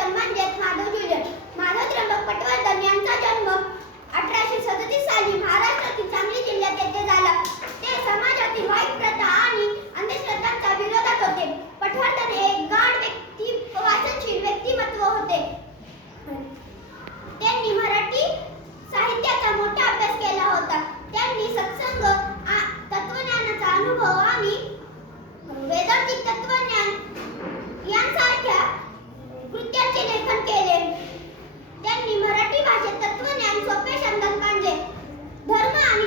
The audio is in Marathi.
पटवर्धन म्हणजेच माधव ज्युलियन. माधव त्र्यंबक पटवर्धन यांचा जन्म 1837 साली महाराष्ट्रातील सांगली जिल्ह्यात येथे झाला. ते समाजातील वाईट प्रथा आणि अंधश्रद्धांच्या विरोधात होते. पटवर्धन हे एक गाढ वाचनशील व्यक्तिमत्व होते. त्यांनी मराठी साहित्याचा मोठा अभ्यास केला होता. त्यांनी सत्संग, तत्वज्ञानाचा अनुभव आणि वेदांतिक तत्वज्ञान यांसारख्या कृत्यांचे लेखन केले. त्यांनी मराठी भाषेत तत्वज्ञान सोप्या शब्दात मांडले. धर्म आणि